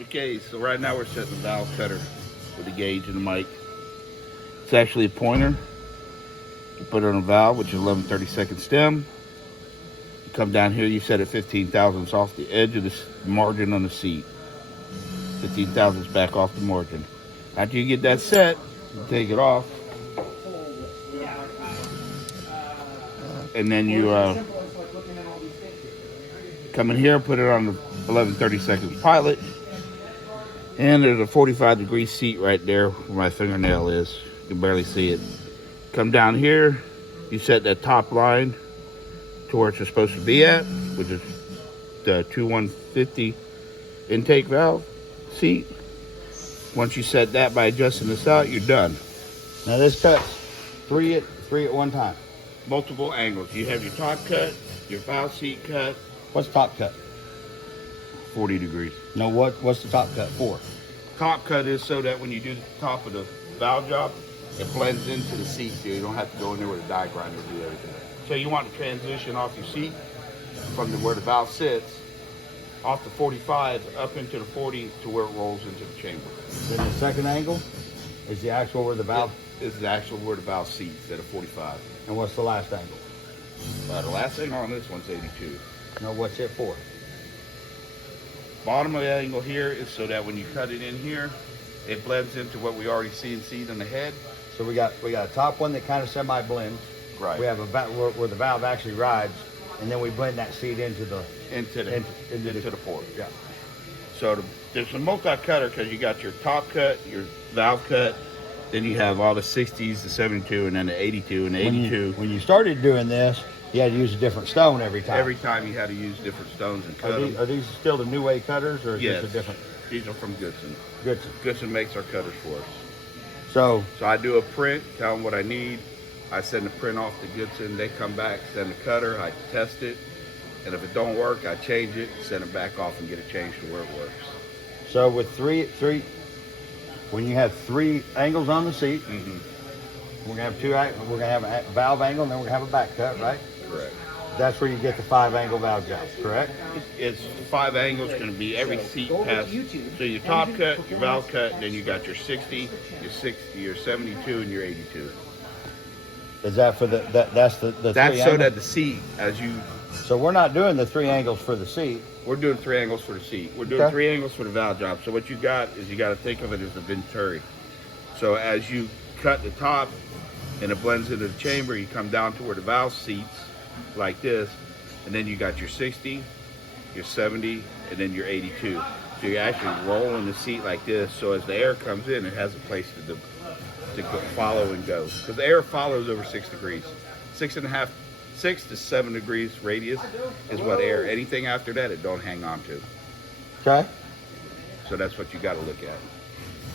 Okay, so right now we're setting the valve cutter with the gauge and the mic. It's actually a pointer. You put it on a valve, which is 11/32 stem. You come down here, you set it 15 thousandths off the edge of the margin on the seat. 15 thousandths back off the margin. After you get that set, you take it off. And then you come in here, put it on the 11/32 pilot. And there's a 45-degree seat right there where my fingernail is. You can barely see it. Come down here, you set that top line to where it's supposed to be at, which is the 2150 intake valve seat. Once you set that by adjusting this out, you're done. Now this cuts three at one time. Multiple angles. You have your top cut, your valve seat cut. What's top cut? 40 degrees. No, what's the top cut for? Top cut is so that when you do the top of the valve job, it blends into the seat, so you don't have to go in there with a die grinder to do everything. So you want to transition off your seat from where the valve sits, off the 45 up into the 40 to where it rolls into the chamber. Then the second angle is the actual where the valve is the actual where the valve seats at a 45. And what's the last angle? The last angle on this one's 82. No, what's it for? Bottom of the angle here is so that when you cut it in here, it blends into what we already see in the head. So we got a top one that kind of semi-blends. Right. We have a where the valve actually rides, and then we blend that seat into the port. Yeah. So there's a multi-cutter because you got your top cut, your valve cut, then you have all the 60s, the 72, and then the 82 and the 82. When you started doing this, you had to use a different stone every time. Every time you had to use different stones and cut them. Are these still the New Way cutters, or is yes. this a different? These are from Goodson. Goodson. Goodson makes our cutters for us. So I do a print, tell them what I need. I send the print off to Goodson. They come back, send the cutter. I test it, and if it don't work, I change it, send it back off, and get it changed to where it works. So with three, when you have three angles on the seat, we're gonna have we're gonna have a valve angle, and then we're gonna have a back cut, right? Correct. That's where you get the 5-angle valve job, correct? It's 5 angles, going to be every seat pass. So your top cut, your valve cut, then you got your 60, your 72, and your 82. Is that for that's the That's three so angles? that the seat, as you... So we're not doing the 3 angles for the seat. We're doing 3 angles for the seat. We're doing 3 angles for the valve job. So what you got is you got to think of it as a venturi. So as you cut the top and it blends into the chamber, you come down to where the valve seats like this, and then you got your 60, your 70, and then your 82. So you're actually rolling the seat like this, so as the air comes in, it has a place to follow and go. Because the air follows over 6 degrees. 6 to 7 degrees radius is what air. Anything after that, it don't hang on to. Okay. So that's what you got to look at.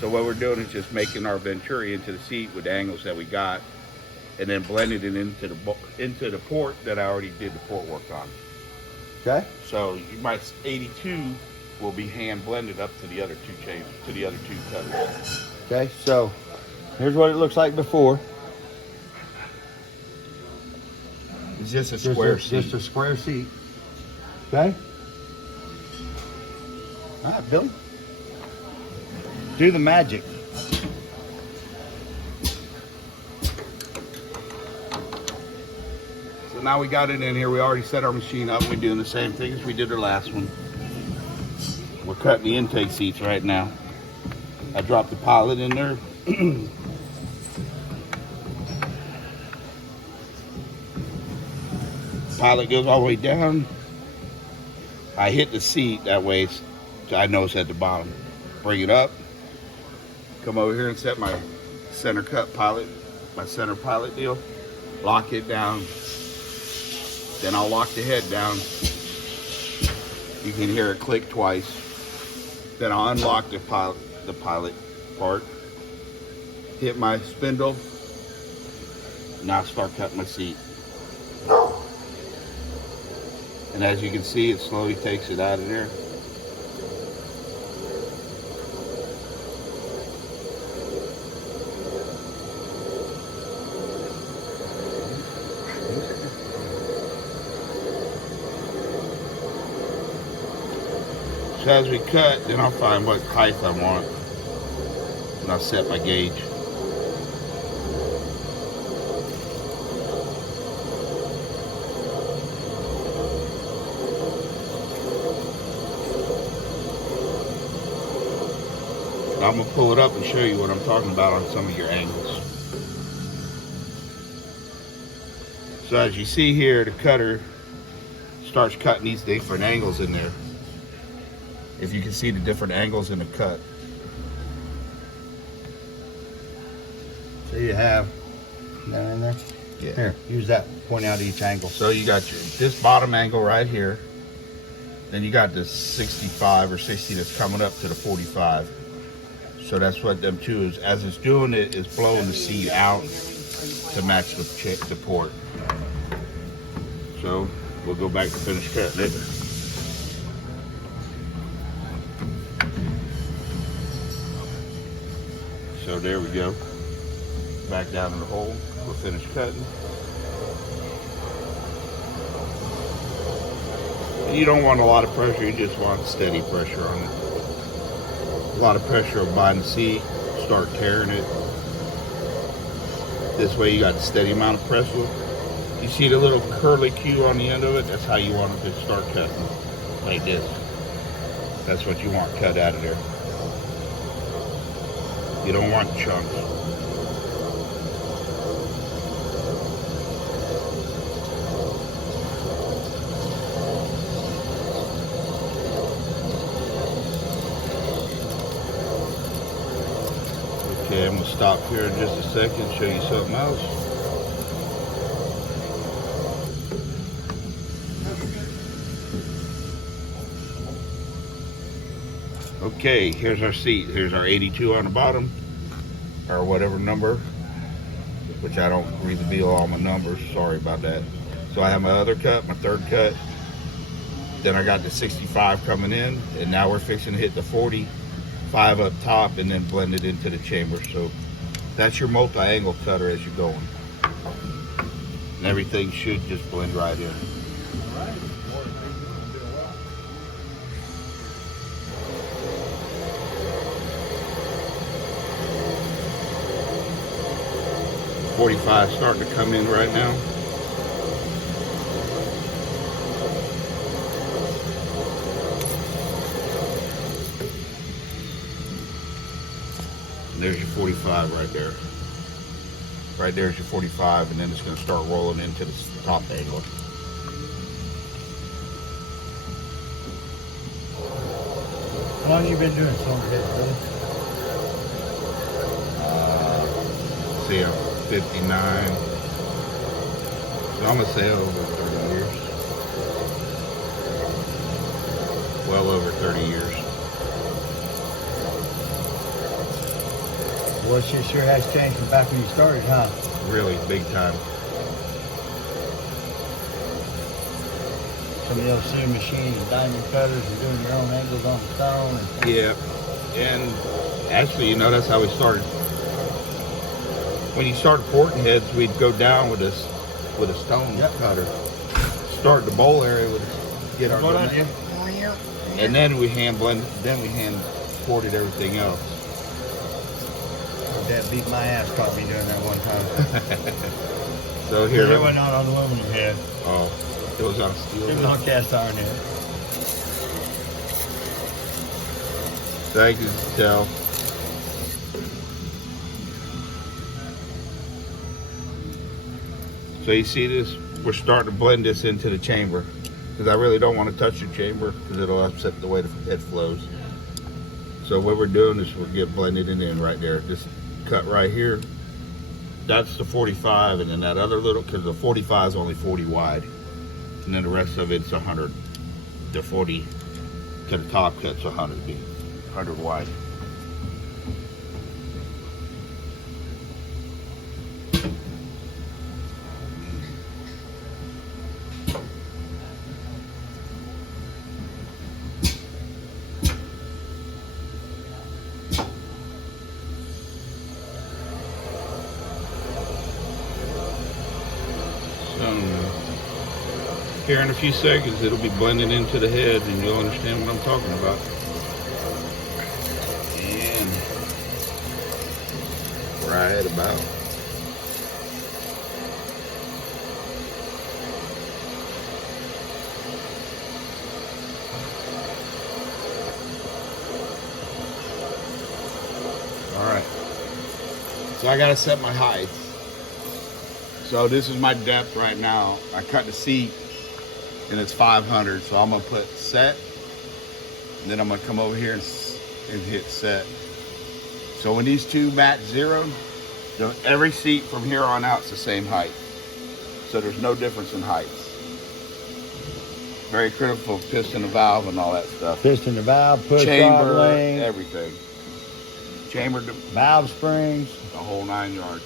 So what we're doing is just making our venturi into the seat with the angles that we got, and then blending it into the port that I already did the port work on. Okay. So my 82 will be hand blended up to the other two chambers, to the other 2 cutters. Okay. So here's what it looks like before. It's just a square seat. Just a square seat. Okay. All right, Billy. Do the magic. So now we got it in here. We already set our machine up. We're doing the same thing as we did our last one. We're cutting the intake seats right now. I dropped the pilot in there. Pilot goes all the way down. I hit the seat that way, so I know it's at the bottom. Bring it up. Come over here and set my center cut pilot, my center pilot deal. Lock it down. Then I'll lock the head down. You can hear it click twice. Then I'll unlock the pilot part. Hit my spindle. Now start cutting my seat. And as you can see, it slowly takes it out of there. So as we cut, then I'll find what height I want, and I'll set my gauge. I'm gonna pull it up and show you what I'm talking about on some of your angles. So as you see here, the cutter starts cutting these different angles in there. If you can see the different angles in the cut. So you have that in there? Yeah. Here, use that, point out each angle. So you got this bottom angle right here. Then you got this 65 or 60 that's coming up to the 45. So that's what them two is. As it's doing it, it's blowing the seed out to match the port. So we'll go back to finish cutting it. So there we go. Back down in the hole. We'll finish cutting. You don't want a lot of pressure, you just want steady pressure on it. A lot of pressure will bind the seat, start tearing it. This way you got a steady amount of pressure. You see the little curly Q on the end of it? That's how you want it to start cutting, like this. That's what you want cut out of there. You don't want chunks. Okay, I'm gonna stop here in just a second and show you something else. Okay, here's our seat. Here's our 82 on the bottom, or whatever number, which I don't reveal all my numbers, sorry about that. So I have my other cut, my third cut. Then I got the 65 coming in, and now we're fixing to hit the 45 up top and then blend it into the chamber. So that's your multi-angle cutter as you're going. And everything should just blend right in. .45 starting to come in right now. And there's your 45 right there. Right there's your 45, and then it's going to start rolling into the top angle. How long have you been doing cylinder heads, brother? See, I'm 59. So I'm going to say over 30 years. Well over 30 years. Well, it sure has changed from back when you started, huh? Really big time. Some of the old sewing machines, diamond cutters, and doing your own angles on the stone. And Yeah, and actually, you know, that's how we started. When you started porting heads, we'd go down with a stone cutter, start the bowl area with get our and then we hand blended, then we hand ported everything else. Dad beat my ass, caught me doing that one time. So here, It wasn't on aluminum head. oh, it was on steel. It was on cast iron head. So I can tell. So you see this? We're starting to blend this into the chamber because I really don't want to touch the chamber because it'll upset the way the head flows. So what we're doing is we're get blended in right there. Just cut right here. That's the 45, and then that other little, because the 45 is only 40 wide, and then the rest of it's 100. The 40 to the top cut's 100 wide. Here in a few seconds, it'll be blended into the head, and you'll understand what I'm talking about. head about. All right. So I gotta set my height. So this is my depth right now. I cut the seat and it's 500. So I'm gonna put set, and then I'm gonna come over here and hit set. So when these two match zero, every seat from here on out is the same height. So there's no difference in heights. Very critical for piston and valve and all that stuff. Piston to valve, push rod Chamber, length, everything. Chamber, valve springs. the whole 9 yards.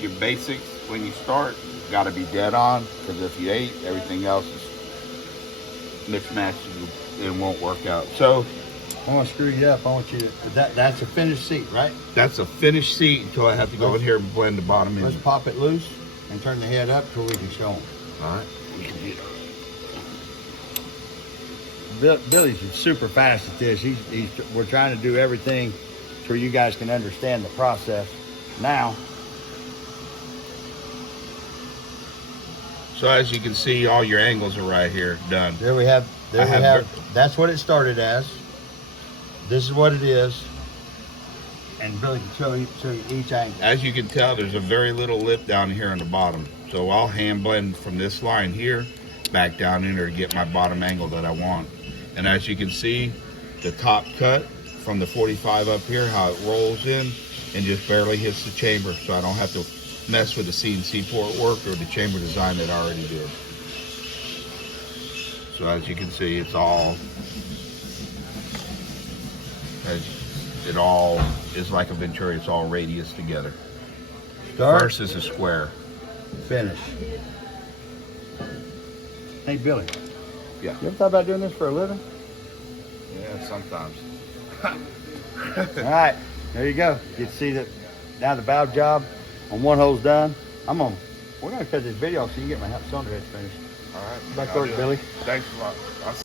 Your basics when you start got to be dead on, because if you ain't, everything else is mixed match. It won't work out. So I want to screw you up. I want you to. That's a finished seat, right? that's a finished seat until I have to go in here and blend the bottom in. Let's pop it loose and turn the head up so we can show them. All right. We can do that. Billy's super fast at this. We're trying to do everything so you guys can understand the process. Now, So as you can see, all your angles are right here, done. there we have. That's what it started as. This is what it is. And Billy can show you each angle. As you can tell, there's a very little lip down here on the bottom. So I'll hand blend from this line here back down in there to get my bottom angle that I want. And as you can see, the top cut from the 45 up here, how it rolls in and just barely hits the chamber, so I don't have to mess with the CNC port work or the chamber design that I already did. So as you can see, it's all, it all is like a Venturi. It's all radius together. Start, First is a square. finish. Hey, Billy. Yeah. You ever thought about doing this for a living? Yeah, sometimes. All right, there you go. You can see that now the valve job on one hole's done. We're gonna cut this video off so you can get my cylinder head finished. All right. Back I'll to work, do it. Billy. Thanks a lot. I'll